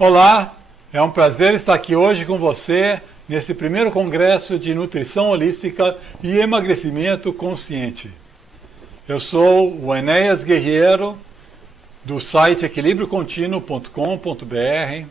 Olá, é um prazer estar aqui hoje com você nesse primeiro congresso de nutrição holística e emagrecimento consciente. Eu sou o Enéas Guerreiro, do site equilibriocontinuo.com.br.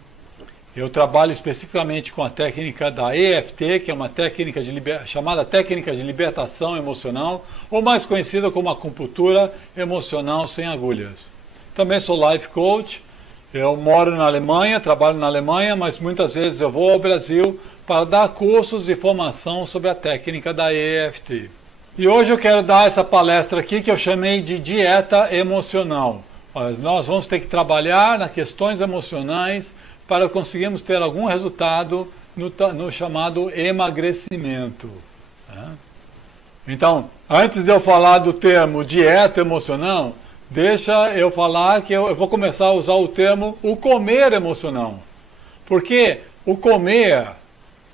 Eu trabalho especificamente com a técnica da EFT, que é uma técnica chamada técnica de libertação emocional, ou mais conhecida como acupuntura emocional sem agulhas. Também sou life coach. Eu moro na Alemanha, trabalho na Alemanha, mas muitas vezes eu vou ao Brasil para dar cursos de formação sobre a técnica da EFT. E hoje eu quero dar essa palestra aqui que eu chamei de dieta emocional. Nós vamos ter que trabalhar nas questões emocionais para conseguirmos ter algum resultado no chamado emagrecimento. Então, antes de eu falar do termo dieta emocional, deixa eu falar que eu vou começar a usar o termo o comer emocional. Porque o comer, ou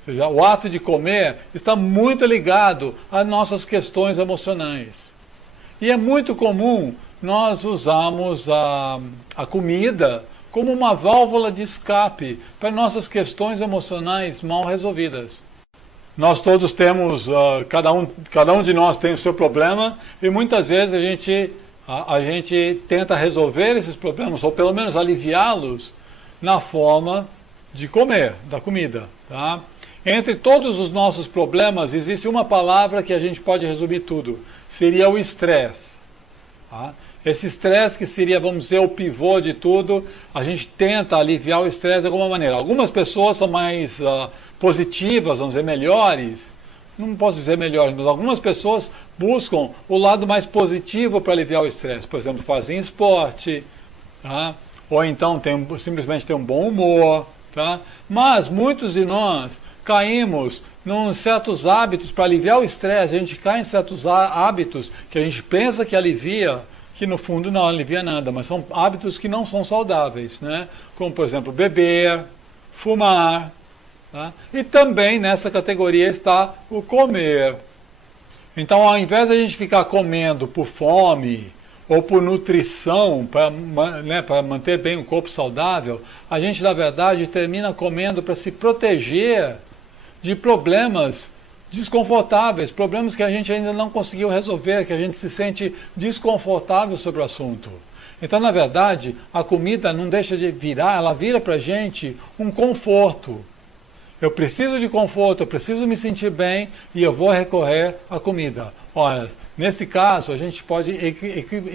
seja, o ato de comer, está muito ligado às nossas questões emocionais. E é muito comum nós usarmos a comida como uma válvula de escape para nossas questões emocionais mal resolvidas. Nós todos temos, cada um de nós tem o seu problema, e muitas vezes a gente tenta resolver esses problemas, ou pelo menos aliviá-los, na forma de comer, da comida. Tá? Entre todos os nossos problemas, existe uma palavra que a gente pode resumir tudo. Seria o estresse. Tá? Esse estresse que seria, vamos dizer, o pivô de tudo, a gente tenta aliviar o estresse de alguma maneira. Algumas pessoas são mais positivas, vamos dizer, melhores. Não posso dizer melhor, mas algumas pessoas buscam o lado mais positivo para aliviar o estresse. Por exemplo, fazem esporte, tá? Ou então simplesmente tem um bom humor. Tá? Mas muitos de nós caímos em certos hábitos para aliviar o estresse. A gente cai em certos hábitos que a gente pensa que alivia, que no fundo não alivia nada, mas são hábitos que não são saudáveis, né? Como, por exemplo, beber, fumar. Tá? E também nessa categoria está o comer. Então, ao invés de a gente ficar comendo por fome ou por nutrição, para manter bem o corpo saudável, a gente, na verdade, termina comendo para se proteger de problemas desconfortáveis, problemas que a gente ainda não conseguiu resolver, que a gente se sente desconfortável sobre o assunto. Então, na verdade, a comida não deixa de virar, ela vira para a gente um conforto. Eu preciso de conforto, eu preciso me sentir bem e eu vou recorrer à comida. Olha, nesse caso, a gente pode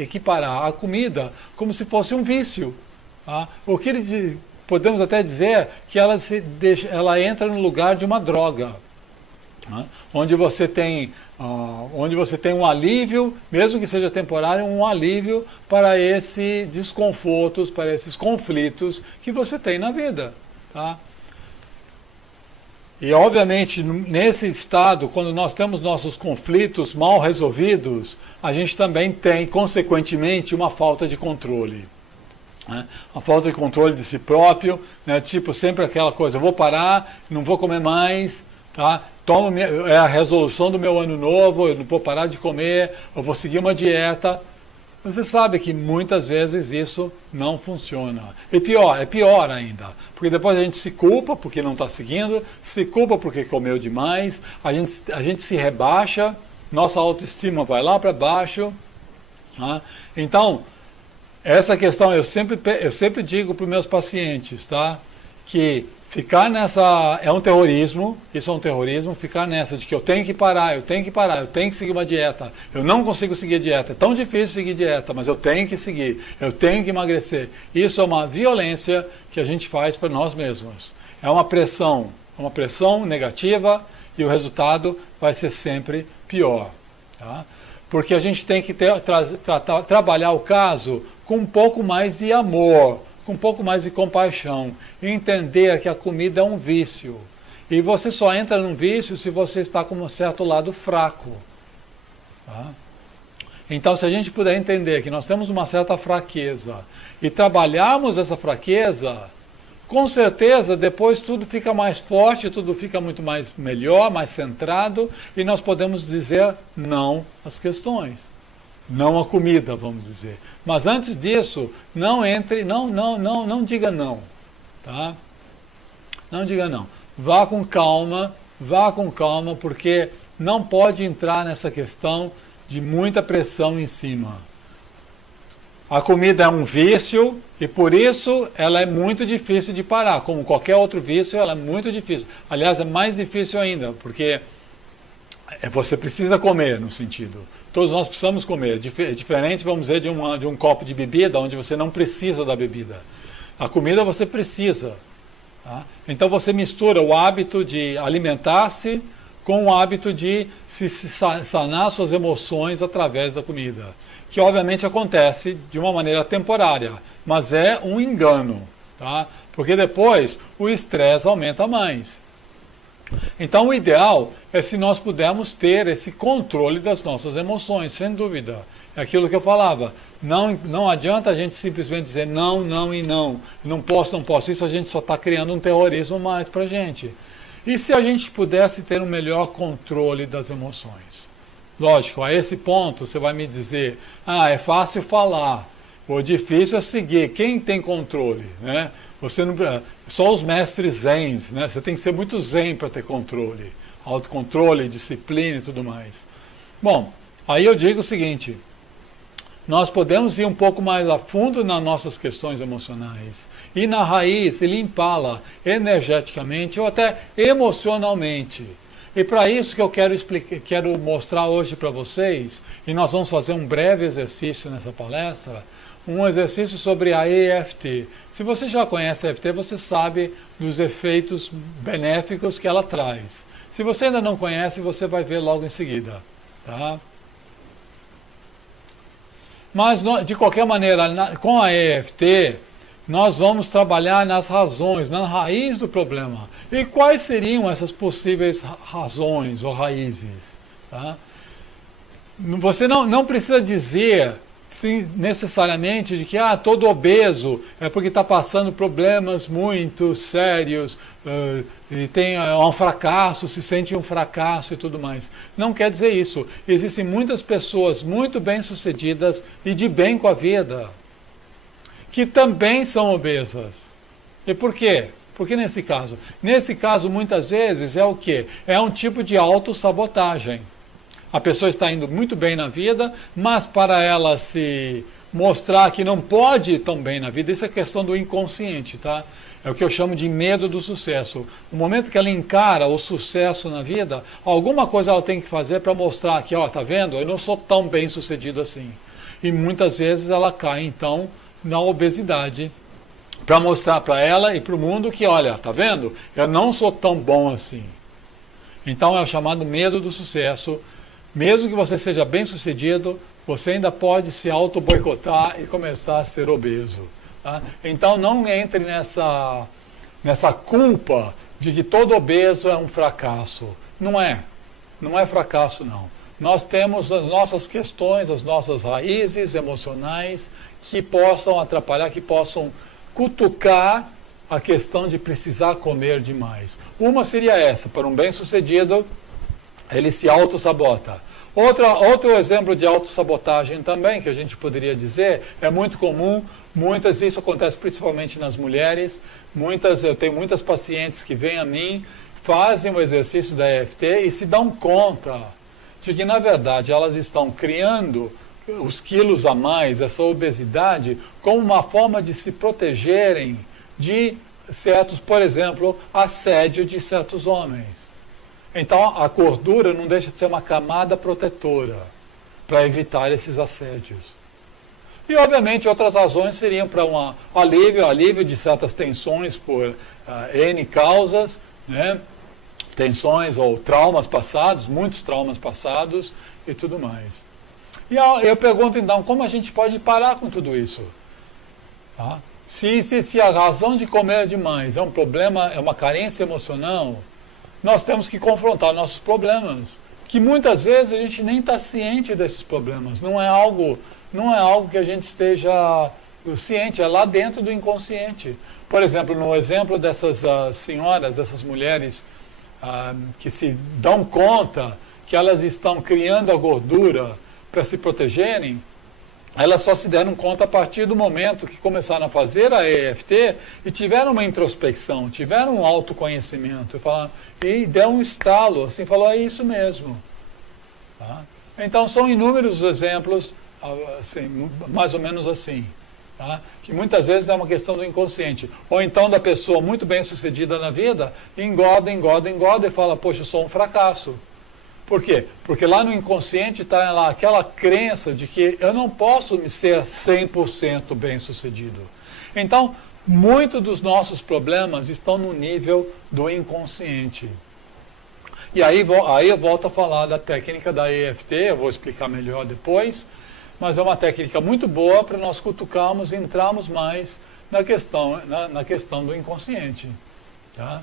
equiparar a comida como se fosse um vício. Tá? O que podemos até dizer que ela entra no lugar de uma droga. Tá? Onde você tem um alívio, mesmo que seja temporário, um alívio para esses desconfortos, para esses conflitos que você tem na vida. Tá? E, obviamente, nesse estado, quando nós temos nossos conflitos mal resolvidos, a gente também tem, consequentemente, uma falta de controle. Né? Uma falta de controle de si próprio, né? Tipo, sempre aquela coisa, eu vou parar, não vou comer mais, tá? É a resolução do meu ano novo, eu não vou parar de comer, eu vou seguir uma dieta. Você sabe que muitas vezes isso não funciona. E pior, é pior ainda. Porque depois a gente se culpa porque não está seguindo, se culpa porque comeu demais, a gente se rebaixa, nossa autoestima vai lá para baixo. Tá? Então, essa questão eu sempre digo para os meus pacientes, tá? Que ficar nessa é um terrorismo, isso é um terrorismo, ficar nessa de que eu tenho que parar, eu tenho que seguir uma dieta, eu não consigo seguir dieta, é tão difícil seguir dieta, mas eu tenho que seguir, eu tenho que emagrecer. Isso é uma violência que a gente faz para nós mesmos. É uma pressão negativa e o resultado vai ser sempre pior. Tá? Porque a gente tem que trabalhar o caso com um pouco mais de amor, com um pouco mais de compaixão, e entender que a comida é um vício. E você só entra num vício se você está com um certo lado fraco. Tá? Então, se a gente puder entender que nós temos uma certa fraqueza e trabalharmos essa fraqueza, com certeza depois tudo fica mais forte, tudo fica muito mais melhor, mais centrado, e nós podemos dizer não às questões. Não à comida, vamos dizer. Mas antes disso, não diga não. tá? Não diga não. Vá com calma, porque não pode entrar nessa questão de muita pressão em cima. A comida é um vício e por isso ela é muito difícil de parar. Como qualquer outro vício, ela é muito difícil. Aliás, é mais difícil ainda, porque você precisa comer, no sentido. Todos nós precisamos comer. É diferente, vamos dizer, de um copo de bebida, onde você não precisa da bebida. A comida você precisa. Tá? Então você mistura o hábito de alimentar-se com o hábito de se sanar suas emoções através da comida. Que obviamente acontece de uma maneira temporária, mas é um engano, tá? Porque depois o estresse aumenta mais. Então o ideal é se nós pudermos ter esse controle das nossas emoções, sem dúvida. É aquilo que eu falava, não adianta a gente simplesmente dizer não, não e não. Não posso, não posso. Isso a gente só está criando um terrorismo mais para a gente. E se a gente pudesse ter um melhor controle das emoções? Lógico, a esse ponto você vai me dizer, é fácil falar, o difícil é seguir. Quem tem controle? Né? Você não, só os mestres zens, né? Você tem que ser muito zen para ter controle. Autocontrole, disciplina e tudo mais. Bom, aí eu digo o seguinte, nós podemos ir um pouco mais a fundo nas nossas questões emocionais, ir na raiz e limpá-la energeticamente ou até emocionalmente. E para isso que eu quero mostrar hoje para vocês, e nós vamos fazer um breve exercício nessa palestra, um exercício sobre a EFT. Se você já conhece a EFT, você sabe dos efeitos benéficos que ela traz. Se você ainda não conhece, você vai ver logo em seguida. Tá? Mas, de qualquer maneira, com a EFT, nós vamos trabalhar nas razões, na raiz do problema. E quais seriam essas possíveis razões ou raízes? Tá? Você não precisa dizer necessariamente de que todo obeso é porque está passando problemas muito sérios, e tem um fracasso, se sente um fracasso e tudo mais. Não quer dizer isso. Existem muitas pessoas muito bem-sucedidas e de bem com a vida, que também são obesas. E por quê? Porque nesse caso? Nesse caso, muitas vezes, é o quê? É um tipo de autossabotagem. A pessoa está indo muito bem na vida, mas para ela se mostrar que não pode ir tão bem na vida, isso é questão do inconsciente, tá? É o que eu chamo de medo do sucesso. No momento que ela encara o sucesso na vida, alguma coisa ela tem que fazer para mostrar que, tá vendo? Eu não sou tão bem sucedido assim. E muitas vezes ela cai, então, na obesidade, para mostrar para ela e para o mundo que, olha, tá vendo? Eu não sou tão bom assim. Então é o chamado medo do sucesso. Mesmo que você seja bem sucedido, você ainda pode se auto-boicotar e começar a ser obeso. Tá? Então não entre nessa culpa de que todo obeso é um fracasso. Não é fracasso não. Nós temos as nossas questões, as nossas raízes emocionais que possam atrapalhar, que possam cutucar a questão de precisar comer demais. Uma seria essa, para um bem-sucedido, ele se auto-sabota. Outro exemplo de autossabotagem também, que a gente poderia dizer, é muito comum, isso acontece principalmente nas mulheres, eu tenho muitas pacientes que vêm a mim, fazem o exercício da EFT e se dão conta de que, na verdade, elas estão criando os quilos a mais, essa obesidade, como uma forma de se protegerem de certos, por exemplo, assédio de certos homens. Então, a gordura não deixa de ser uma camada protetora para evitar esses assédios. E, obviamente, outras razões seriam para um alívio de certas tensões por N causas, né? Tensões ou traumas passados, muitos traumas passados e tudo mais. E eu pergunto, então, como a gente pode parar com tudo isso? Tá? Se a razão de comer demais é um problema, é uma carência emocional, nós temos que confrontar nossos problemas, que muitas vezes a gente nem está ciente desses problemas. Não é algo que a gente esteja ciente, é lá dentro do inconsciente. Por exemplo, no exemplo dessas senhoras, dessas mulheres que se dão conta que elas estão criando a gordura para se protegerem, elas só se deram conta a partir do momento que começaram a fazer a EFT e tiveram uma introspecção, tiveram um autoconhecimento, e deu um estalo, assim, falou, é isso mesmo. Tá? Então são inúmeros exemplos, assim, mais ou menos assim, tá? Que muitas vezes é uma questão do inconsciente. Ou então da pessoa muito bem sucedida na vida, engorda e fala, poxa, eu sou um fracasso. Por quê? Porque lá no inconsciente está lá aquela crença de que eu não posso me ser 100% bem sucedido. Então, muitos dos nossos problemas estão no nível do inconsciente. E aí eu volto a falar da técnica da EFT, eu vou explicar melhor depois, mas é uma técnica muito boa para nós cutucarmos e entrarmos mais na questão do inconsciente. Tá?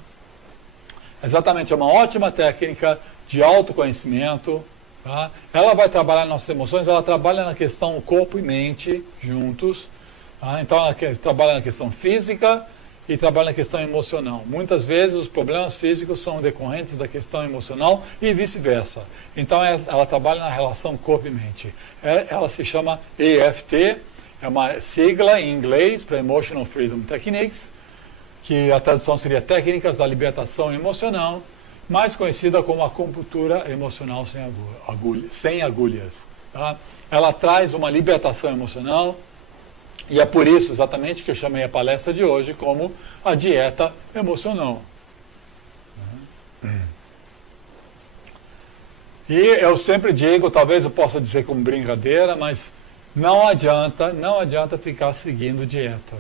Exatamente, é uma ótima técnica de autoconhecimento. Tá? Ela vai trabalhar nossas emoções, ela trabalha na questão corpo e mente juntos. Tá? Então ela trabalha na questão física e trabalha na questão emocional. Muitas vezes os problemas físicos são decorrentes da questão emocional e vice-versa. Então ela trabalha na relação corpo e mente. Ela se chama EFT, é uma sigla em inglês para Emotional Freedom Techniques, que a tradução seria Técnicas da Libertação Emocional, mais conhecida como acupuntura emocional sem agulhas. Tá? Ela traz uma libertação emocional, e é por isso exatamente que eu chamei a palestra de hoje como a dieta emocional. E eu sempre digo, talvez eu possa dizer como brincadeira, mas não adianta ficar seguindo dietas.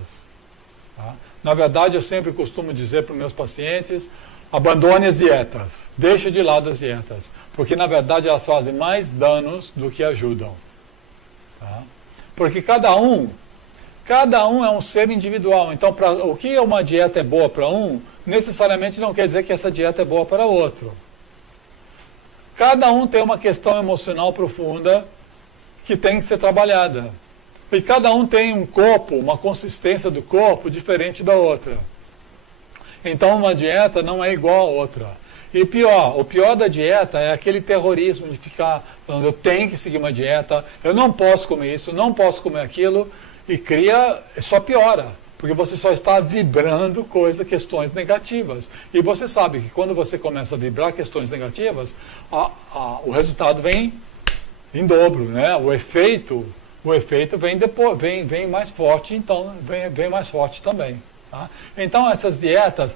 Tá? Na verdade, eu sempre costumo dizer para os meus pacientes, abandone as dietas, deixe de lado as dietas, porque na verdade elas fazem mais danos do que ajudam. Tá? Porque cada um é um ser individual. Então, o que uma dieta é boa para um, necessariamente não quer dizer que essa dieta é boa para outro. Cada um tem uma questão emocional profunda que tem que ser trabalhada. E cada um tem um corpo, uma consistência do corpo diferente da outra. Então, uma dieta não é igual a outra. E o pior da dieta é aquele terrorismo de ficar falando, eu tenho que seguir uma dieta, eu não posso comer isso, não posso comer aquilo, e só piora, porque você só está vibrando questões negativas. E você sabe que quando você começa a vibrar questões negativas, o resultado vem em dobro, né? O efeito vem depois, vem mais forte, então vem mais forte também. Tá? Então essas dietas,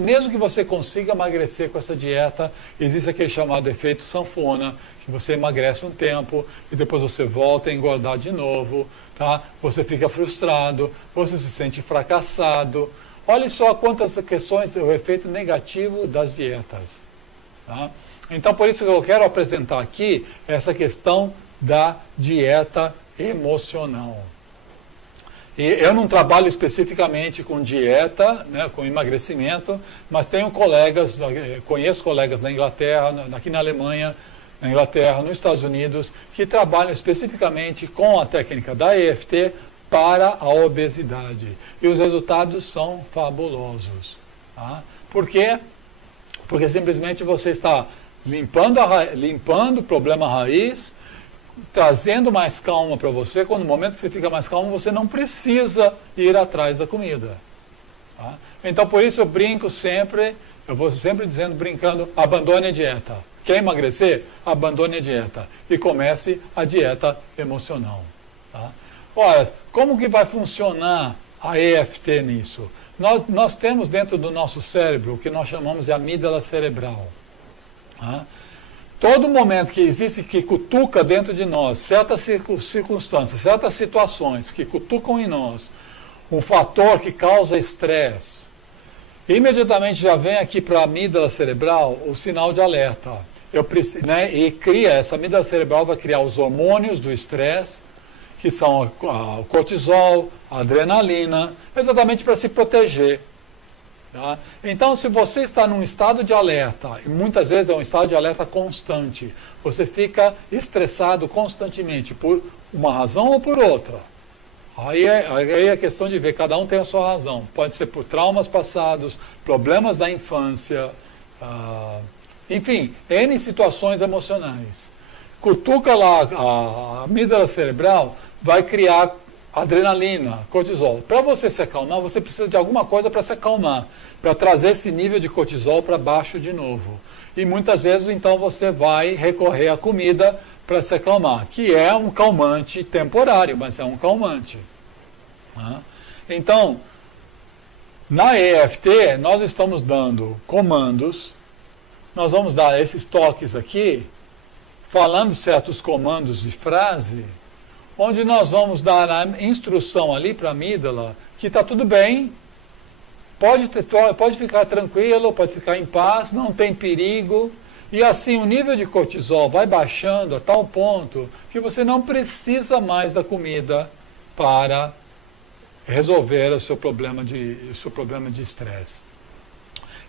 mesmo que você consiga emagrecer com essa dieta, existe aquele chamado efeito sanfona, que você emagrece um tempo e depois você volta a engordar de novo, tá? Você fica frustrado, você se sente fracassado. Olha só quantas questões, o efeito negativo das dietas. Tá? Então por isso que eu quero apresentar aqui essa questão da dieta emocional. E eu não trabalho especificamente com dieta, né, com emagrecimento, mas conheço colegas na Inglaterra, aqui na Alemanha, na Inglaterra, nos Estados Unidos, que trabalham especificamente com a técnica da EFT para a obesidade. E os resultados são fabulosos. Tá? Por quê? Porque simplesmente você está limpando o problema raiz, trazendo mais calma para você. Quando no momento que você fica mais calmo, você não precisa ir atrás da comida. Tá? Então, por isso eu vou sempre brincando, abandone a dieta. Quer emagrecer? Abandone a dieta. E comece a dieta emocional. Tá? Ora, como que vai funcionar a EFT nisso? Nós temos dentro do nosso cérebro o que nós chamamos de amígdala cerebral. Tá? Todo momento que existe, que cutuca dentro de nós, certas circunstâncias, certas situações que cutucam em nós, um fator que causa estresse, imediatamente já vem aqui para a amígdala cerebral o sinal de alerta. E essa amígdala cerebral vai criar os hormônios do estresse, que são o cortisol, a adrenalina, exatamente para se proteger. Tá? Então, se você está num estado de alerta, e muitas vezes é um estado de alerta constante, você fica estressado constantemente por uma razão ou por outra. Aí é a questão de ver, cada um tem a sua razão. Pode ser por traumas passados, problemas da infância, enfim, N situações emocionais. cutuca lá a amígdala cerebral, vai criar adrenalina, cortisol. Para você se acalmar, você precisa de alguma coisa para se acalmar, para trazer esse nível de cortisol para baixo de novo. E muitas vezes, então, você vai recorrer à comida para se acalmar, que é um calmante temporário, mas é um calmante. Então, na EFT, nós estamos dando comandos, nós vamos dar esses toques aqui, falando certos comandos de frase, onde nós vamos dar a instrução ali para a amígdala que está tudo bem, pode ficar tranquilo, pode ficar em paz, não tem perigo. E assim o nível de cortisol vai baixando a tal ponto que você não precisa mais da comida para resolver o seu problema de estresse.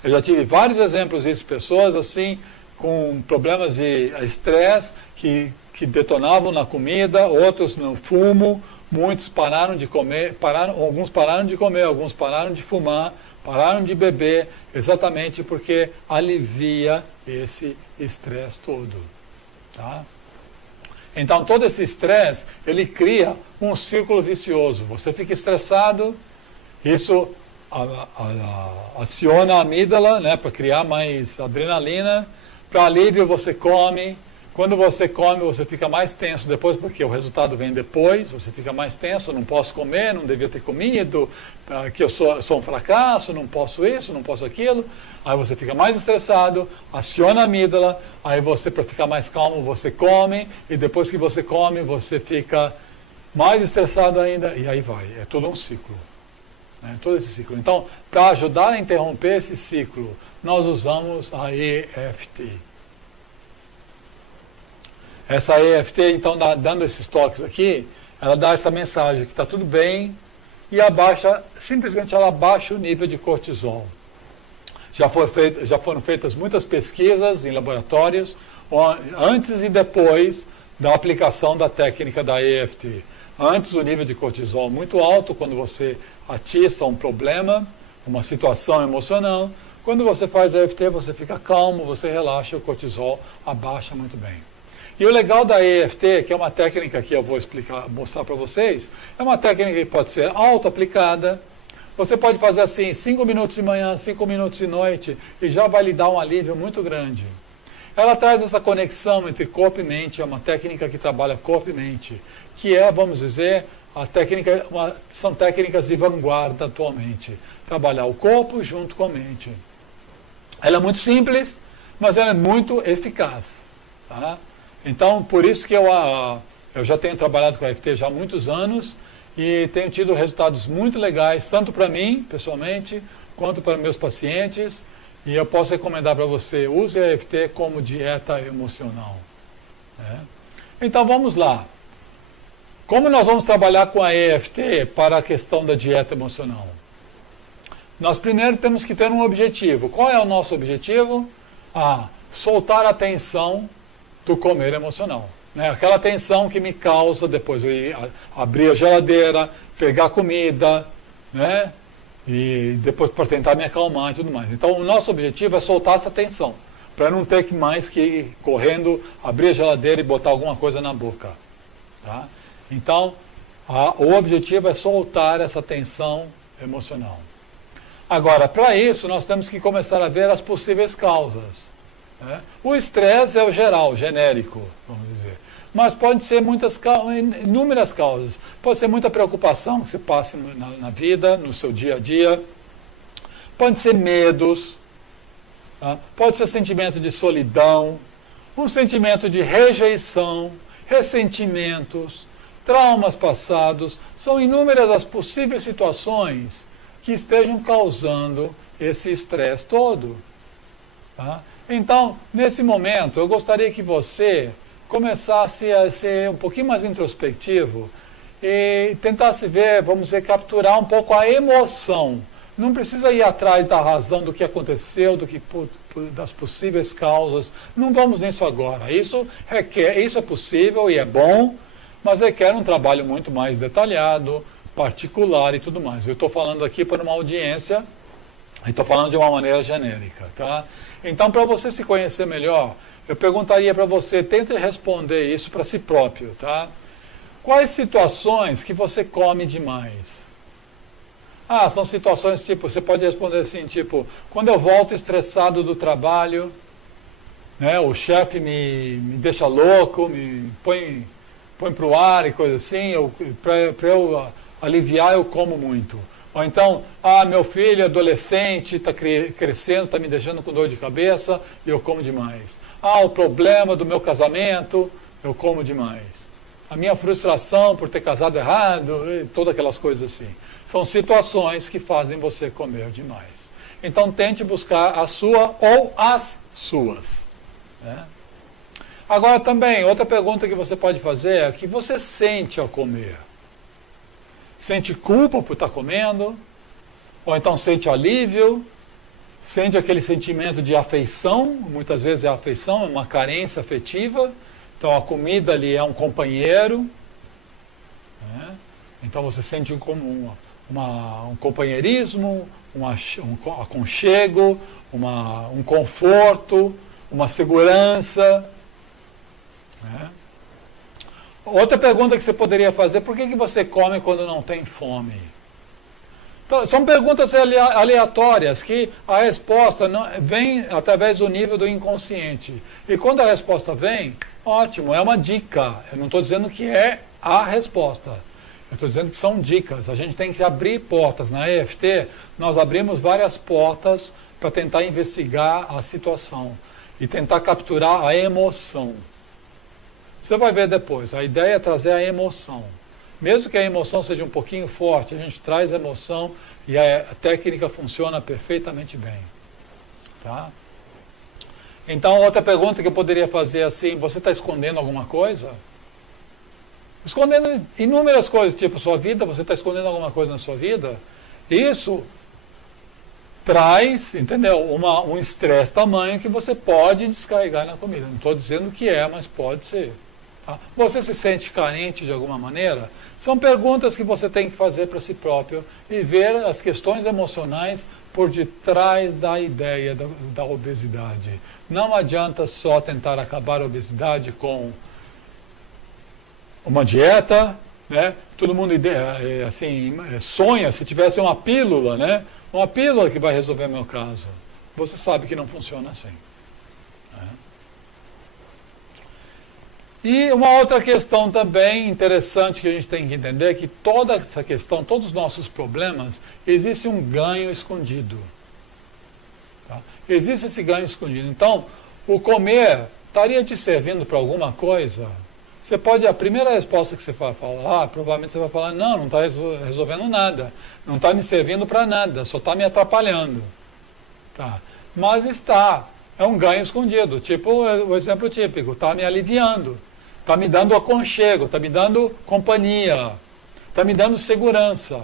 Eu já tive vários exemplos disso, pessoas assim, com problemas de estresse, que detonavam na comida, outros no fumo, muitos pararam de comer, alguns pararam de comer, alguns pararam de fumar, pararam de beber, exatamente porque alivia esse estresse todo. Tá? Então, todo esse estresse, ele cria um círculo vicioso. Você fica estressado, isso aciona a amígdala, né, para criar mais adrenalina. Para alívio, você come. Quando você come, você fica mais tenso depois, porque o resultado vem depois. Você fica mais tenso, não posso comer, não devia ter comido, que eu sou um fracasso, não posso isso, não posso aquilo. Aí você fica mais estressado, aciona a amígdala, aí você, para ficar mais calmo, você come, e depois que você come, você fica mais estressado ainda, e aí vai. É todo um ciclo. Né? Todo esse ciclo. Então, para ajudar a interromper esse ciclo, nós usamos a EFT. Essa EFT, então, dando esses toques aqui, ela dá essa mensagem que está tudo bem e simplesmente ela abaixa o nível de cortisol. Já foram feitas muitas pesquisas em laboratórios, antes e depois da aplicação da técnica da EFT. Antes, o nível de cortisol muito alto, quando você atiça um problema, uma situação emocional. Quando você faz a EFT, você fica calmo, você relaxa, o cortisol abaixa muito bem. E o legal da EFT, que é uma técnica que eu vou mostrar para vocês, é uma técnica que pode ser auto-aplicada. Você pode fazer assim, 5 minutos de manhã, 5 minutos de noite, e já vai lhe dar um alívio muito grande. Ela traz essa conexão entre corpo e mente, é uma técnica que trabalha corpo e mente, que é, vamos dizer, são técnicas de vanguarda atualmente. Trabalhar o corpo junto com a mente. Ela é muito simples, mas ela é muito eficaz. Tá? Então, por isso que eu já tenho trabalhado com a EFT já há muitos anos e tenho tido resultados muito legais, tanto para mim, pessoalmente, quanto para meus pacientes. E eu posso recomendar para você, use a EFT como dieta emocional. Né? Então, vamos lá. Como nós vamos trabalhar com a EFT para a questão da dieta emocional? Nós primeiro temos que ter um objetivo. Qual é o nosso objetivo? Soltar a tensão do comer emocional. Né? Aquela tensão que me causa depois eu ir abrir a geladeira, pegar comida, né? E depois para tentar me acalmar e tudo mais. Então o nosso objetivo é soltar essa tensão, para não ter mais que ir correndo, abrir a geladeira e botar alguma coisa na boca. Tá? Então o objetivo é soltar essa tensão emocional. Agora, para isso nós temos que começar a ver as possíveis causas. O estresse é o geral, genérico, vamos dizer. Mas pode ser inúmeras causas. Pode ser muita preocupação que você passa na vida, no seu dia a dia. Pode ser medos. Tá? Pode ser sentimento de solidão. Um sentimento de rejeição, ressentimentos, traumas passados. São inúmeras as possíveis situações que estejam causando esse estresse todo. Tá? Então, nesse momento, eu gostaria que você começasse a ser um pouquinho mais introspectivo e tentasse ver, vamos dizer, capturar um pouco a emoção. Não precisa ir atrás da razão do que aconteceu, das possíveis causas. Não vamos nisso agora. Isso é possível e é bom, mas requer um trabalho muito mais detalhado, particular e tudo mais. Eu estou falando aqui para uma audiência, e estou falando de uma maneira genérica, tá? Então, para você se conhecer melhor, eu perguntaria para você, tente responder isso para si próprio, tá? Quais situações que você come demais? Ah, são situações tipo, você pode responder assim, tipo, quando eu volto estressado do trabalho, né, o chefe me deixa louco, me põe para o ar e coisa assim, para eu aliviar eu como muito. Ou então, meu filho adolescente está crescendo, está me deixando com dor de cabeça e eu como demais. O problema do meu casamento, eu como demais. A minha frustração por ter casado errado, e todas aquelas coisas assim. São situações que fazem você comer demais. Então tente buscar a sua ou as suas. Né? Agora também, outra pergunta que você pode fazer é o que você sente ao comer. Sente culpa por estar comendo? Ou então sente alívio? Sente aquele sentimento de afeição? Muitas vezes é afeição, é uma carência afetiva. Então a comida ali é um companheiro. Né? Então você sente como um companheirismo, um aconchego, um conforto, uma segurança. Né? Outra pergunta que você poderia fazer, por que você come quando não tem fome? Então, são perguntas aleatórias que a resposta vem através do nível do inconsciente. E quando a resposta vem, ótimo, é uma dica. Eu não estou dizendo que é a resposta. Eu estou dizendo que são dicas. A gente tem que abrir portas. Na EFT, nós abrimos várias portas para tentar investigar a situação e tentar capturar a emoção. Você vai ver depois. A ideia é trazer a emoção. Mesmo que a emoção seja um pouquinho forte, a gente traz a emoção e a técnica funciona perfeitamente bem. Tá? Então, outra pergunta que eu poderia fazer é assim, você está escondendo alguma coisa? Escondendo inúmeras coisas, tipo sua vida, você está escondendo alguma coisa na sua vida? Isso traz, entendeu, um estresse tamanho que você pode descarregar na comida. Não estou dizendo que é, mas pode ser. Tá? Você se sente carente de alguma maneira? São perguntas que você tem que fazer para si próprio e ver as questões emocionais por detrás da ideia da obesidade. Não adianta só tentar acabar a obesidade com uma dieta, né? Todo mundo assim, sonha se tivesse uma pílula, né? Uma pílula que vai resolver meu caso. Você sabe que não funciona assim. Né? E uma outra questão também interessante que a gente tem que entender é que toda essa questão, todos os nossos problemas, existe um ganho escondido. Tá? Existe esse ganho escondido. Então, o comer estaria te servindo para alguma coisa? Você pode, a primeira resposta que você vai falar, provavelmente você vai falar, não está resolvendo nada, não está me servindo para nada, só está me atrapalhando. Tá? Mas está, é um ganho escondido, tipo o exemplo típico, está me aliviando, está me dando aconchego, está me dando companhia, está me dando segurança.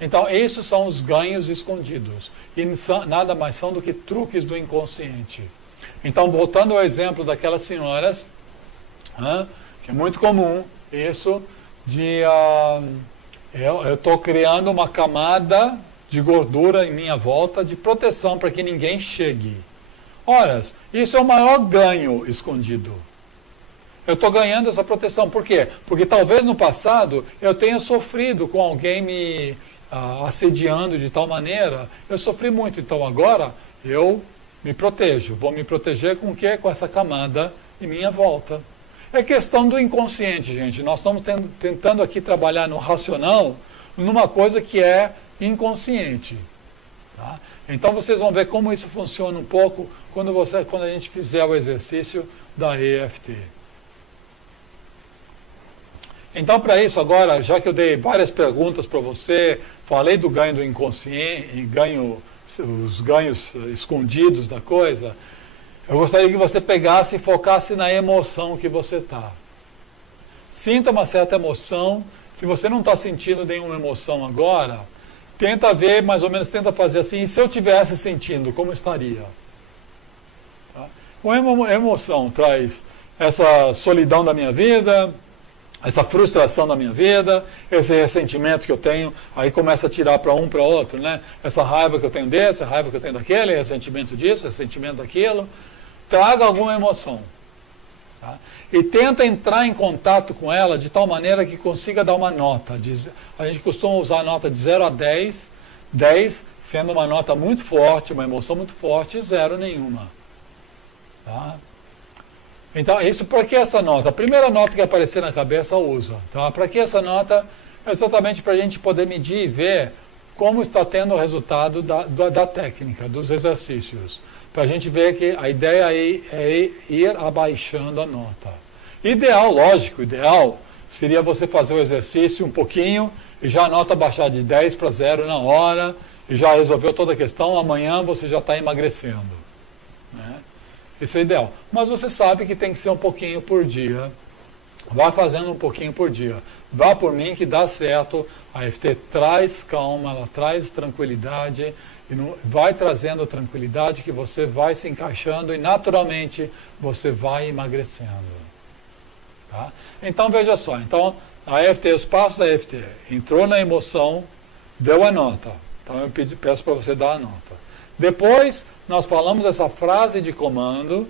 Então, esses são os ganhos escondidos, e nada mais são do que truques do inconsciente. Então, voltando ao exemplo daquelas senhoras, que é muito comum, isso de eu estou criando uma camada de gordura em minha volta de proteção para que ninguém chegue. Ora, isso é o maior ganho escondido. Eu estou ganhando essa proteção. Por quê? Porque talvez no passado eu tenha sofrido com alguém me assediando de tal maneira. Eu sofri muito, então agora eu me protejo. Vou me proteger com o quê? Com essa camada em minha volta. É questão do inconsciente, gente. Nós estamos tentando aqui trabalhar no racional numa coisa que é inconsciente. Tá? Então vocês vão ver como isso funciona um pouco quando a gente fizer o exercício da EFT. Então, para isso agora, já que eu dei várias perguntas para você, falei do ganho do inconsciente, os ganhos escondidos da coisa, eu gostaria que você pegasse e focasse na emoção que você está. Sinta uma certa emoção. Se você não está sentindo nenhuma emoção agora, tenta ver, mais ou menos, tenta fazer assim, e se eu estivesse sentindo, como estaria? Tá? A emoção traz essa solidão da minha vida, essa frustração da minha vida, esse ressentimento que eu tenho, aí começa a tirar para um, para outro, né? Essa raiva que eu tenho desse, a raiva que eu tenho daquele, ressentimento disso, ressentimento daquilo. Traga alguma emoção. Tá? E tenta entrar em contato com ela de tal maneira que consiga dar uma nota. A gente costuma usar a nota de 0 a 10, 10 sendo uma nota muito forte, uma emoção muito forte, e 0 nenhuma. Tá? Então, isso para que essa nota? A primeira nota que aparecer na cabeça, usa. Tá? Para que essa nota? Exatamente para a gente poder medir e ver como está tendo o resultado da técnica, dos exercícios. Para a gente ver que a ideia é ir abaixando a nota. Ideal, lógico, ideal seria você fazer o exercício um pouquinho e já a nota baixar de 10 para 0 na hora e já resolveu toda a questão, amanhã você já está emagrecendo. Né? Isso é ideal. Mas você sabe que tem que ser um pouquinho por dia. Vá fazendo um pouquinho por dia. Vá por mim que dá certo. A EFT traz calma, ela traz tranquilidade. E vai trazendo tranquilidade que você vai se encaixando e naturalmente você vai emagrecendo. Tá? Então veja só, então a EFT, os passos da EFT, entrou na emoção, deu a nota. Então eu peço para você dar a nota. Depois nós falamos essa frase de comando,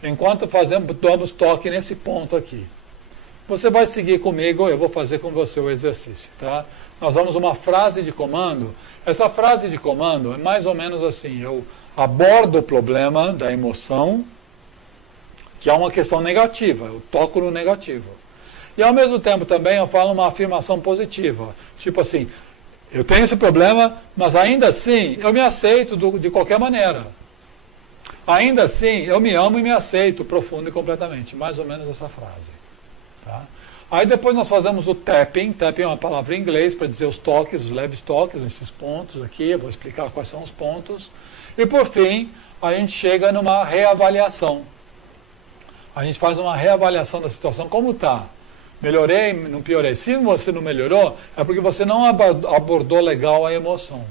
enquanto damos toque nesse ponto aqui. Você vai seguir comigo, eu vou fazer com você o exercício. Tá? Nós vamos uma frase de comando. Essa frase de comando é mais ou menos assim, eu abordo o problema da emoção, que é uma questão negativa, eu toco no negativo. E ao mesmo tempo também eu falo uma afirmação positiva, tipo assim, eu tenho esse problema, mas ainda assim eu me aceito de qualquer maneira. Ainda assim eu me amo e me aceito profundo e completamente, mais ou menos essa frase. Tá? Aí depois nós fazemos o tapping. Tapping é uma palavra em inglês para dizer os toques, os leves toques, nesses pontos aqui. Eu vou explicar quais são os pontos. E por fim, a gente chega numa reavaliação. A gente faz uma reavaliação da situação. Como está? Melhorei? Não piorei? Se você não melhorou, é porque você não abordou legal a emoção.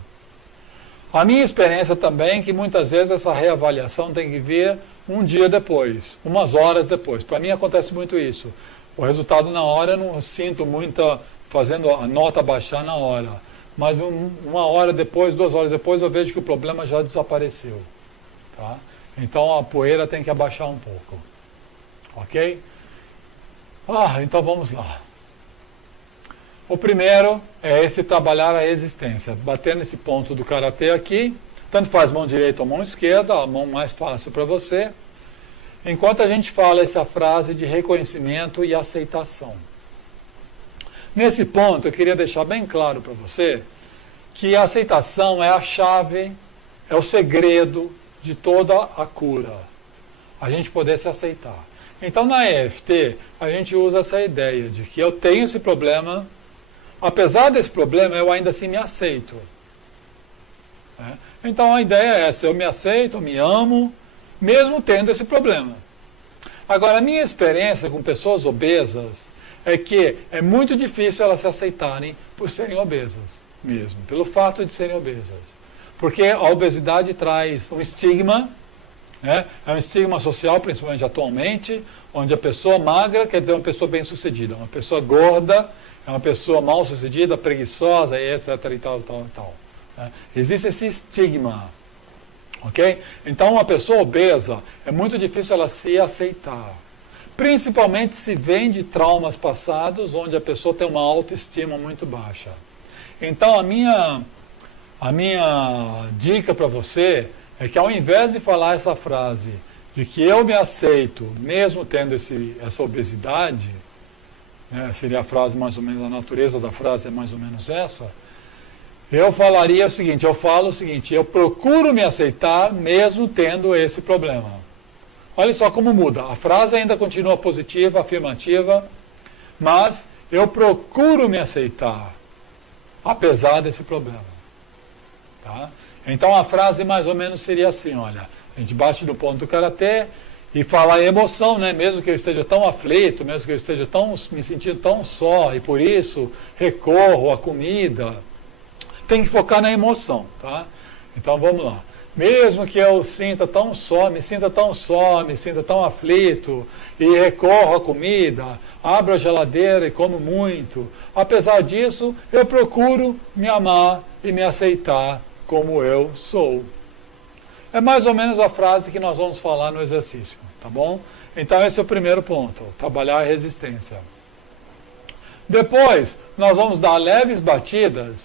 A minha experiência também é que muitas vezes essa reavaliação tem que vir um dia depois, umas horas depois. Para mim acontece muito isso. O resultado na hora eu não sinto muita, fazendo a nota baixar na hora. Mas uma hora depois, 2 horas depois, eu vejo que o problema já desapareceu. Tá? Então a poeira tem que abaixar um pouco. Ok? Então vamos lá. O primeiro é esse trabalhar a existência. Bater nesse ponto do karatê aqui. Tanto faz mão direita ou mão esquerda, a mão mais fácil para você. Enquanto a gente fala essa frase de reconhecimento e aceitação. Nesse ponto, eu queria deixar bem claro para você que a aceitação é a chave, é o segredo de toda a cura. A gente poder se aceitar. Então, na EFT, a gente usa essa ideia de que eu tenho esse problema, apesar desse problema, eu ainda assim me aceito. Então, a ideia é essa, eu me aceito, eu me amo, mesmo tendo esse problema. Agora, a minha experiência com pessoas obesas é que é muito difícil elas se aceitarem por serem obesas mesmo, pelo fato de serem obesas. Porque a obesidade traz um estigma, né? É um estigma social, principalmente atualmente, onde a pessoa magra quer dizer uma pessoa bem-sucedida, uma pessoa gorda é uma pessoa mal-sucedida, preguiçosa, etc. e tal, tal, tal. Né? Existe esse estigma. Ok? Então, uma pessoa obesa, é muito difícil ela se aceitar. Principalmente se vem de traumas passados, onde a pessoa tem uma autoestima muito baixa. Então, a minha dica para você é que ao invés de falar essa frase de que eu me aceito, mesmo tendo essa obesidade, né, seria a frase mais ou menos, a natureza da frase é mais ou menos essa, eu falaria o seguinte, eu falo o seguinte, eu procuro me aceitar mesmo tendo esse problema. Olha só como muda. A frase ainda continua positiva, afirmativa, mas eu procuro me aceitar, apesar desse problema. Tá? Então a frase mais ou menos seria assim, olha, a gente bate no ponto do karatê e fala a emoção, né? Mesmo que eu esteja tão aflito, mesmo que eu esteja me sentindo tão só, e por isso recorro à comida. Tem que focar na emoção, tá? Então vamos lá. Mesmo que eu me sinta tão só, me sinta tão aflito, e recorro à comida, abro a geladeira e como muito, apesar disso, eu procuro me amar e me aceitar como eu sou. É mais ou menos a frase que nós vamos falar no exercício, tá bom? Então esse é o primeiro ponto, trabalhar a resistência. Depois, nós vamos dar leves batidas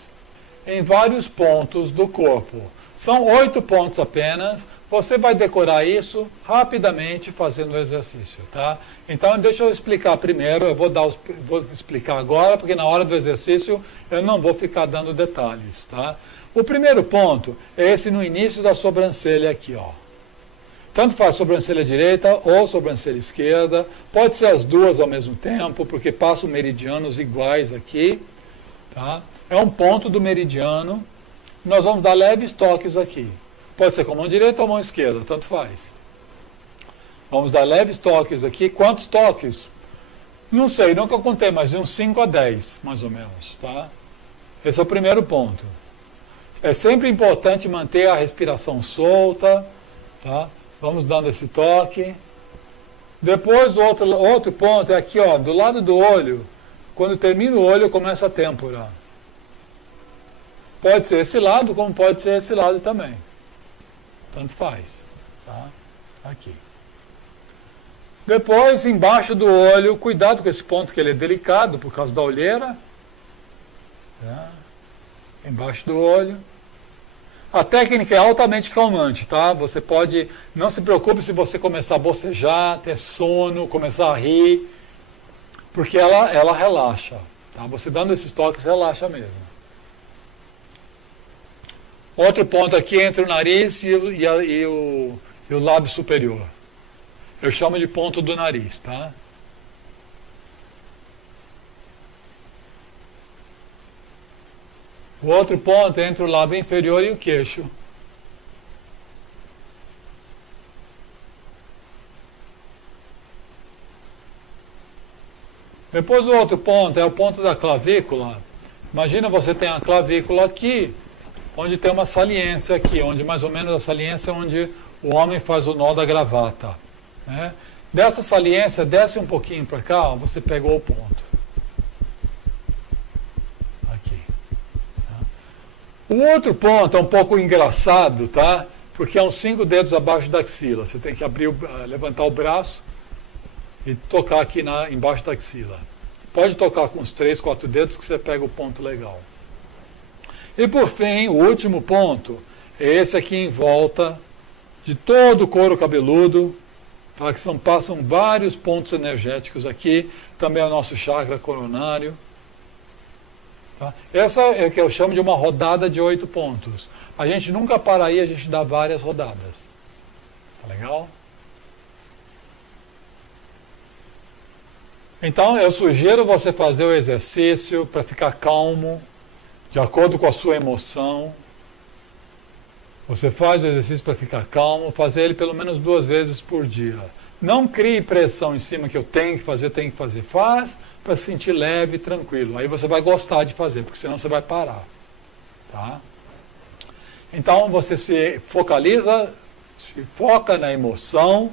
em vários pontos do corpo. São 8 pontos apenas. Você vai decorar isso rapidamente fazendo o exercício, tá? Então, deixa eu explicar primeiro. Eu vou explicar agora, porque na hora do exercício eu não vou ficar dando detalhes, tá? O primeiro ponto é esse no início da sobrancelha aqui, ó. Tanto faz sobrancelha direita ou sobrancelha esquerda. Pode ser as duas ao mesmo tempo, porque passam meridianos iguais aqui, tá? É um ponto do meridiano. Nós vamos dar leves toques aqui. Pode ser com a mão direita ou a mão esquerda, tanto faz. Vamos dar leves toques aqui. Quantos toques? Não sei, nunca contei, mas de uns 5 a 10, mais ou menos, tá? Esse é o primeiro ponto. É sempre importante manter a respiração solta, tá? Vamos dando esse toque. Depois, o outro ponto é aqui, ó, do lado do olho. Quando termina o olho, começa a têmpora. Pode ser esse lado, como pode ser esse lado também. Tanto faz. Tá? Aqui. Depois, embaixo do olho, cuidado com esse ponto que ele é delicado por causa da olheira. Tá? Embaixo do olho. A técnica é altamente calmante, tá? Você pode, não se preocupe se você começar a bocejar, ter sono, começar a rir, porque ela relaxa, tá? Você dando esses toques, relaxa mesmo. Outro ponto aqui entre o nariz e o lábio superior. Eu chamo de ponto do nariz, tá? O outro ponto é entre o lábio inferior e o queixo. Depois o outro ponto é o ponto da clavícula. Imagina você tem a clavícula aqui, onde tem uma saliência aqui, onde mais ou menos a saliência é onde o homem faz o nó da gravata. Né? Dessa saliência, desce um pouquinho para cá, ó, você pegou o ponto. Aqui. Tá? O outro ponto é um pouco engraçado, tá? Porque é uns 5 dedos abaixo da axila. Você tem que levantar o braço e tocar aqui embaixo da axila. Pode tocar com uns 3, 4 dedos que você pega o ponto legal. E por fim, o último ponto é esse aqui em volta de todo o couro cabeludo, tá? Que passam vários pontos energéticos aqui, também é o nosso chakra coronário. Tá? Essa é o que eu chamo de uma rodada de 8 pontos. A gente nunca para aí, a gente dá várias rodadas. Tá legal? Então, eu sugiro você fazer o exercício para ficar calmo, de acordo com a sua emoção. Você faz o exercício para ficar calmo, fazer ele pelo menos 2 vezes por dia. Não crie pressão em cima que eu tenho que fazer. Faz para se sentir leve e tranquilo. Aí você vai gostar de fazer, porque senão você vai parar. Tá? Então você se foca na emoção,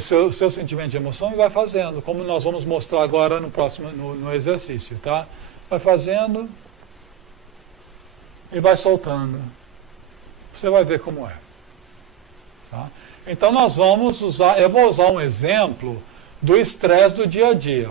seu sentimento de emoção e vai fazendo, como nós vamos mostrar agora no exercício, tá? Vai fazendo e vai soltando. Você vai ver como é. Tá? Então eu vou usar um exemplo do estresse do dia a dia.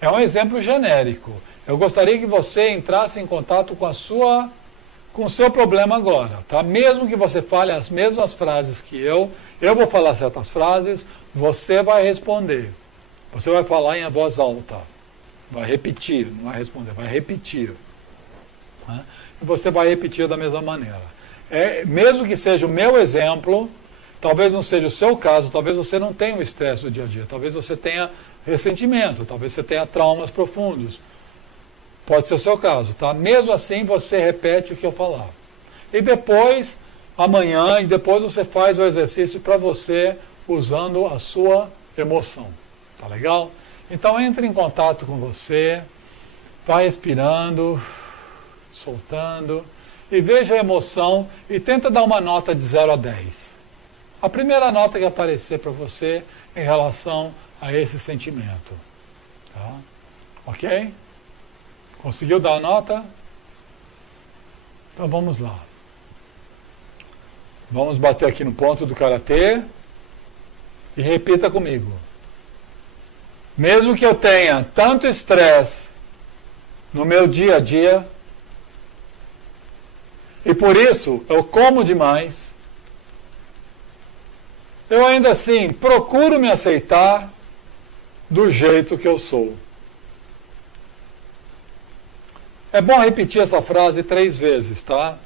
É um exemplo genérico. Eu gostaria que você entrasse em contato com o seu problema agora, tá? Mesmo que você fale as mesmas frases que eu vou falar certas frases, você vai responder. Você vai falar em voz alta. Vai repetir, não vai responder, vai repetir. Né? E você vai repetir da mesma maneira. Mesmo que seja o meu exemplo, talvez não seja o seu caso, talvez você não tenha o estresse do dia a dia, talvez você tenha ressentimento, talvez você tenha traumas profundos. Pode ser o seu caso, tá? Mesmo assim, você repete o que eu falar. E depois, amanhã, você faz o exercício para você usando a sua emoção. Tá legal? Então, entre em contato com você, vai respirando, soltando, e veja a emoção e tenta dar uma nota de 0 a 10. A primeira nota que aparecer para você em relação a esse sentimento. Tá? Ok? Conseguiu dar a nota? Então vamos lá. Vamos bater aqui no ponto do karatê. E repita comigo. Mesmo que eu tenha tanto estresse no meu dia a dia, e por isso eu como demais, eu ainda assim procuro me aceitar do jeito que eu sou. É bom repetir essa frase 3 vezes, tá?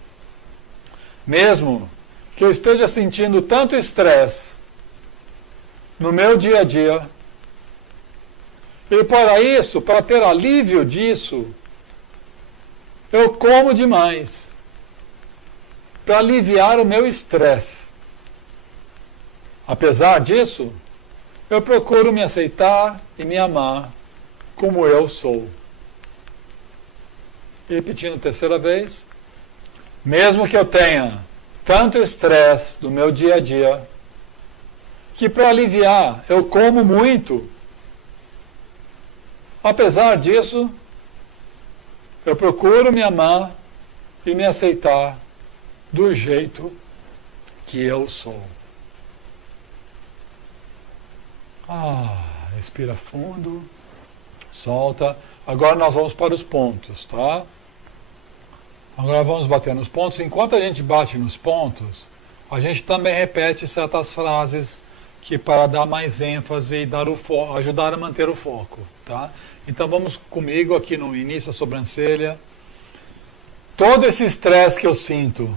Mesmo que eu esteja sentindo tanto estresse no meu dia a dia, e para isso, para ter alívio disso, eu como demais, para aliviar o meu estresse. Apesar disso, eu procuro me aceitar e me amar como eu sou. E repetindo a 3ª vez, mesmo que eu tenha tanto estresse no meu dia a dia, que para aliviar eu como muito, apesar disso, eu procuro me amar e me aceitar do jeito que eu sou. Respira fundo, solta. Agora nós vamos para os pontos, tá? Agora vamos bater nos pontos. Enquanto a gente bate nos pontos, a gente também repete certas frases que para dar mais ênfase e dar ajudar a manter o foco, tá? Então vamos comigo aqui no início da sobrancelha. Todo esse estresse que eu sinto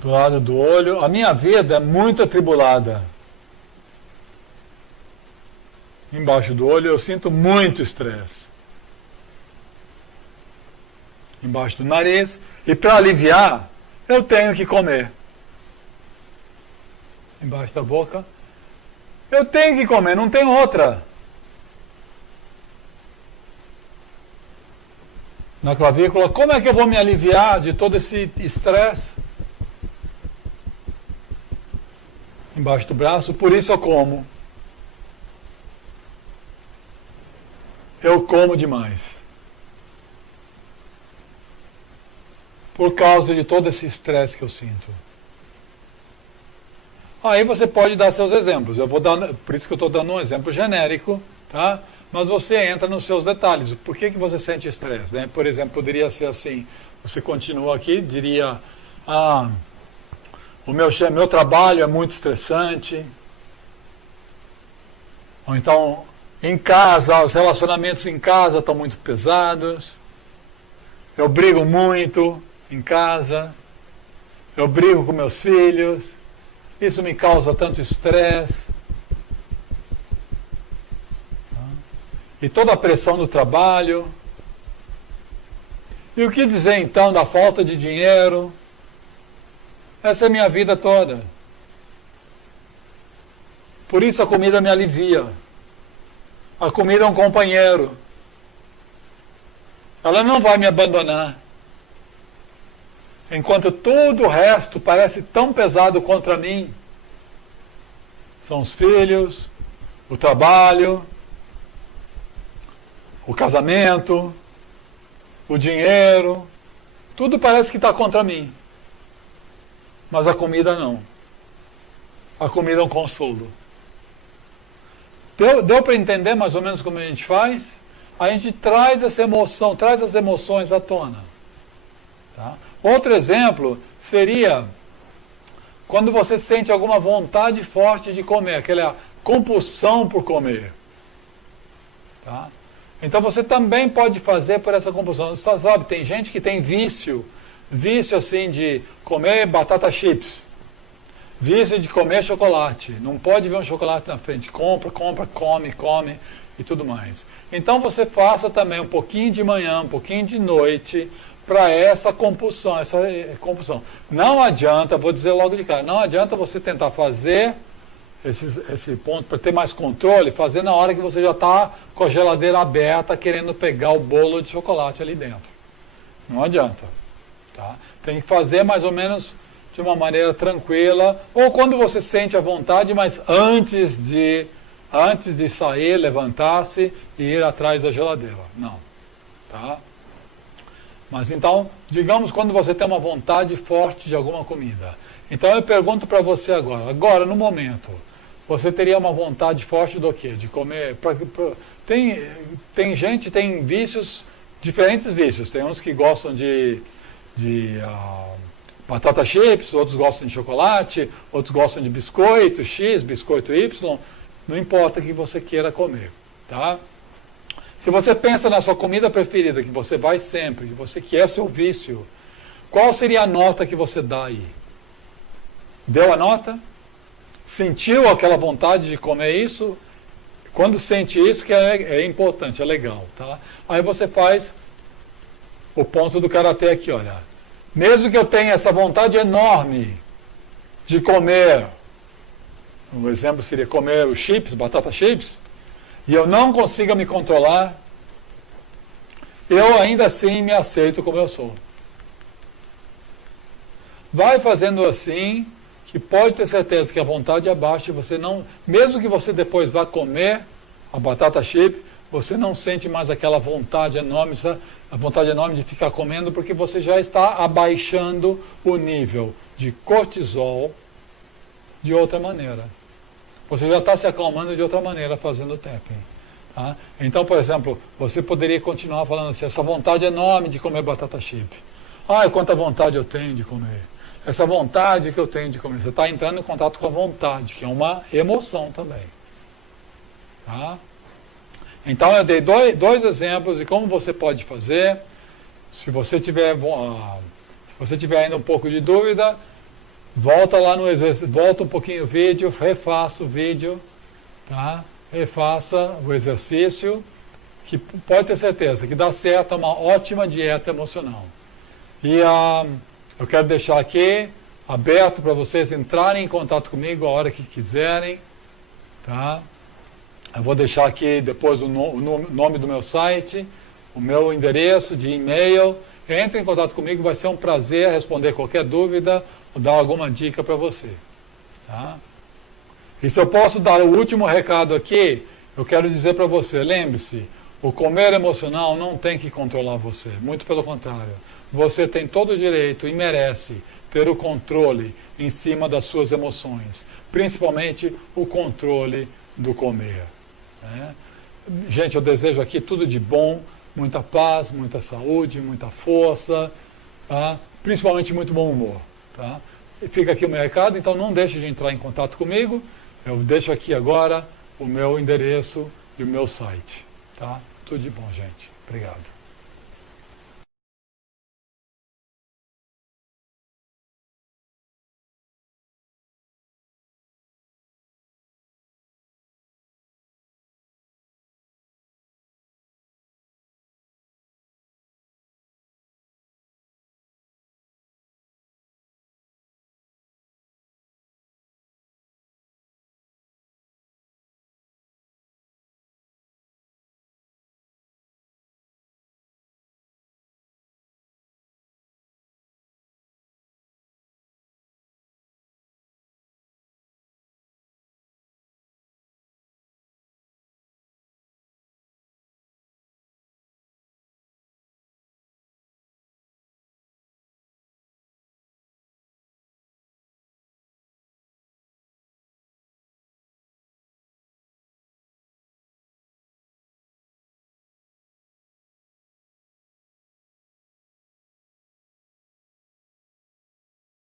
do lado do olho, a minha vida é muito atribulada. Embaixo do olho eu sinto muito estresse. Embaixo do nariz. E para aliviar, eu tenho que comer. Embaixo da boca. Eu tenho que comer, não tem outra. Na clavícula, como é que eu vou me aliviar de todo esse estresse? Embaixo do braço, por isso eu como. Eu como demais. Por causa de todo esse estresse que eu sinto. Aí você pode dar seus exemplos. Eu vou dar, por isso que eu estou dando um exemplo genérico, tá? Mas você entra nos seus detalhes. Por que você sente estresse? Né? Por exemplo, poderia ser assim. Você continua aqui, diria... o meu trabalho é muito estressante. Ou então, em casa, os relacionamentos em casa estão muito pesados. Eu brigo muito em casa. Eu brigo com meus filhos. Isso me causa tanto estresse. E toda a pressão do trabalho. E o que dizer então da falta de dinheiro? Essa é a minha vida toda. Por isso a comida me alivia. A comida é um companheiro. Ela não vai me abandonar. Enquanto todo o resto parece tão pesado contra mim. São os filhos, o trabalho, o casamento, o dinheiro. Tudo parece que está contra mim. Mas a comida não. A comida é um consolo. Deu para entender mais ou menos como a gente faz? A gente traz essa emoção, traz as emoções à tona. Tá? Outro exemplo seria quando você sente alguma vontade forte de comer, aquela compulsão por comer. Tá? Então você também pode fazer por essa compulsão. Você sabe, tem gente que tem vício assim de comer batata chips, vício de comer chocolate, não pode ver um chocolate na frente, compra, come e tudo mais. Então você faça também um pouquinho de manhã, um pouquinho de noite, para essa compulsão, Não adianta, vou dizer logo de cara, não adianta você tentar fazer esse ponto para ter mais controle, fazer na hora que você já está com a geladeira aberta, querendo pegar o bolo de chocolate ali dentro. Não adianta. Tá? Tem que fazer mais ou menos de uma maneira tranquila, ou quando você sente a vontade, mas antes de sair, levantar-se e ir atrás da geladeira. Não. Tá? Mas então, digamos quando você tem uma vontade forte de alguma comida. Então eu pergunto para você agora, no momento, você teria uma vontade forte do quê? De comer... Tem gente, tem vícios, diferentes vícios. Tem uns que gostam de batata chips, outros gostam de chocolate, outros gostam de biscoito X, biscoito Y. Não importa o que você queira comer, tá? Se você pensa na sua comida preferida, que você vai sempre, que você quer seu vício, qual seria a nota que você dá aí? Deu a nota? Sentiu aquela vontade de comer isso? Quando sente isso, que é importante, é legal, tá? Aí você faz o ponto do karatê aqui, olha. Mesmo que eu tenha essa vontade enorme de comer, um exemplo seria comer os chips, batata chips, e eu não consiga me controlar, eu ainda assim me aceito como eu sou. Vai fazendo assim, que pode ter certeza que a vontade é baixa e você não, mesmo que você depois vá comer a batata chip, você não sente mais aquela vontade enorme, a vontade enorme de ficar comendo, porque você já está abaixando o nível de cortisol de outra maneira. Você já está se acalmando de outra maneira fazendo o tapping. Tá? Então, por exemplo, você poderia continuar falando assim, essa vontade enorme de comer batata chip. Ai, quanta vontade eu tenho de comer. Essa vontade que eu tenho de comer. Você está entrando em contato com a vontade, que é uma emoção também. Tá? Então, eu dei dois exemplos de como você pode fazer. Se você tiver ainda um pouco de dúvida, volta lá no exercício, volta um pouquinho o vídeo, refaça o vídeo, tá? Refaça o exercício, que pode ter certeza que dá certo, é uma ótima dieta emocional. E eu quero deixar aqui aberto para vocês entrarem em contato comigo a hora que quiserem, tá? Eu vou deixar aqui depois o nome do meu site, o meu endereço de e-mail. Entre em contato comigo, vai ser um prazer responder qualquer dúvida ou dar alguma dica para você. Tá? E se eu posso dar o último recado aqui, eu quero dizer para você, lembre-se, o comer emocional não tem que controlar você, muito pelo contrário. Você tem todo o direito e merece ter o controle em cima das suas emoções, principalmente o controle do comer. Né? Gente, eu desejo aqui tudo de bom, muita paz, muita saúde, muita força, tá? Principalmente muito bom humor. Tá? E fica aqui o meu recado, então não deixe de entrar em contato comigo. Eu deixo aqui agora o meu endereço e o meu site. Tá? Tudo de bom, gente. Obrigado.